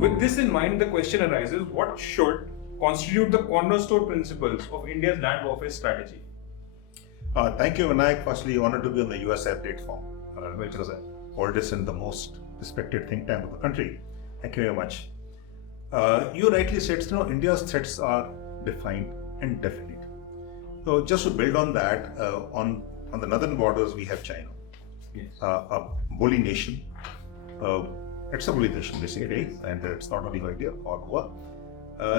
With this in mind, the question arises, what should constitute the cornerstone principles of India's land warfare strategy? Thank you, Vinayak. Firstly, honored to be on the USA platform, which is the oldest and the most respected think tank of the country. Thank you very much. You rightly said, India's threats are defined and definite. So just to build on that, on the northern borders, we have China, a bully nation. It's a bully nation, basically, and it's not only India or Goa,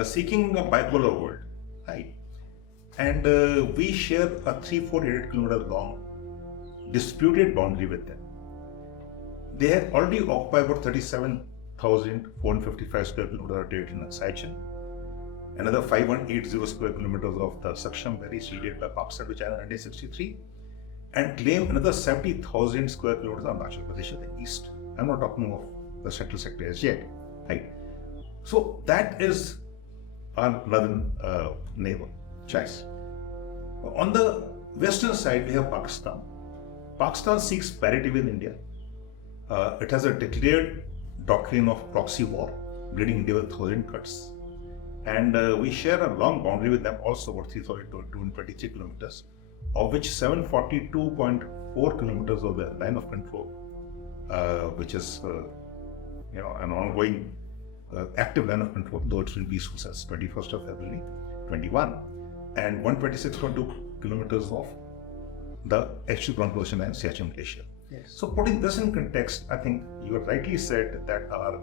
seeking a bipolar world, right? And we share a 3,400 kilometer long disputed boundary with them. They have already occupied about 37,455 square kilometers of territory in Sichuan, another 5,180 square kilometers of the Saksham Valley ceded by Pakistan to China in 1963, and claim another 70,000 square kilometers of Arunachal Pradesh in the east. I'm not talking of the central sector as yet, right? So that is our northern neighbor, China. On the western side, we have Pakistan. Pakistan seeks parity with India. It has a declared doctrine of proxy war, bleeding India with 1,000 cuts. And we share a long boundary with them also, about 3,223 kilometers, of which 742.4 kilometers of the line of control, which is an ongoing active line of control, though it will be since 21st of February 21, and 126.2 kilometers of the actual control line, Siachen, Malaysia. Yes. So putting this in context, I think you rightly said that our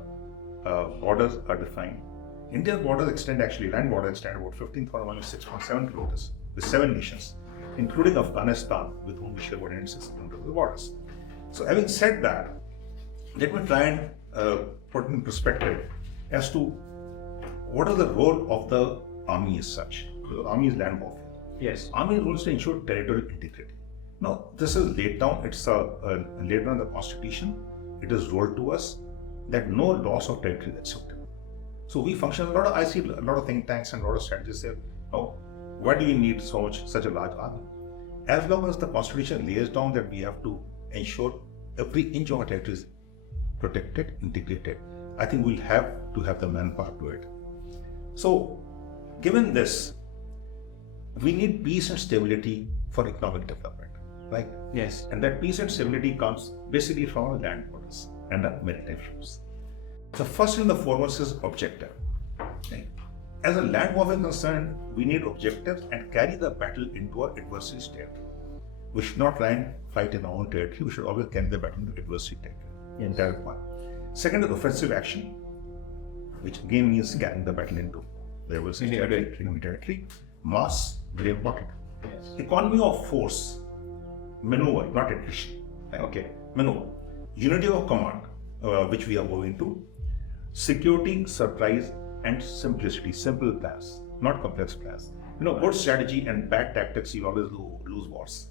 borders are defined. India's borders extend, land borders extend about 15,106.7 kilometers with 7 nations, including Afghanistan, with whom we share 106 kilometers of borders. So having said that, let me try and put in perspective as to what is the role of the army as such. The army is land warfare. Yes. Army rules to ensure territorial integrity. Now, this is laid down, it's laid down in the constitution. It is rolled to us that no loss of territory is acceptable. So we function I see a lot of think tanks and a lot of strategists say, oh, why do we need such a large army? As long as the constitution lays down that we have to ensure every inch of our territory is protected, integrated, I think we'll have to have the manpower to it. So, given this, we need peace and stability for economic development, right? Yes. And that peace and stability comes basically from our land borders and our maritime flows. The first and the foremost is objective. Right? As a land warfare concerned, we need objectives and carry the battle into our adversary's territory. We should not try and fight in our own territory. We should always carry the battle into adversary territory. Yes. That one. Second is offensive action, which again means carrying the battle into the adversary territory. Mass, very important. Yes. Economy of force, maneuver, not attrition. Right? Okay. Maneuver. Unity of command, which we are moving to. Security, surprise, and simplicity. Simple plans, not complex plans. Good strategy and bad tactics, you always lose wars.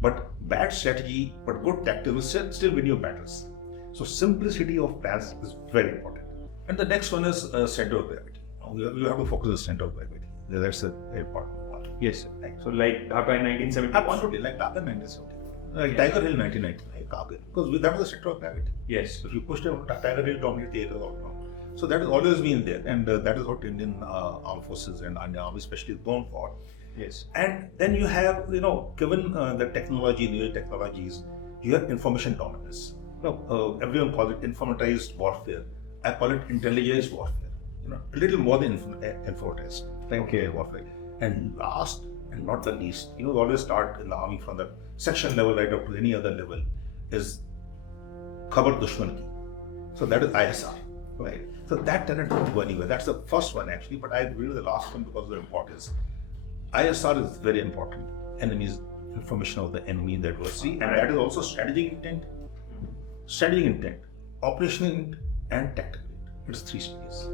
But bad strategy, but good tactics will still win your battles. So simplicity of plans is very important. And the next one is center of gravity. You have to focus on the center of gravity. That's a very important one. Yes. Right. So like Dhaka in 1970. Absolutely, like Dhaka in 1970. Like Tiger Hill 1990, Kargil. Because that was the center of gravity. Yes. So if you pushed Tiger Hill dominated the area all around. So that has always been there, and that is what Indian armed forces and Army especially is known for. Yes. And then you have, given the technology, new technologies, you have information dominance. Everyone calls it informatized warfare. I call it intelligence warfare. A little more than informatized. Okay. Warfare. And last and not the least, always start in the army from the section level right up to any other level is Khabar Dushman ki. So that is ISR, right? So that talent won't go anywhere. That's the first one actually, but I agree with the last one because of the importance. ISR is very important. Enemies, information of the enemy, the adversary, and that is also strategic intent, operational intent, and tactical intent. It's 3 stages.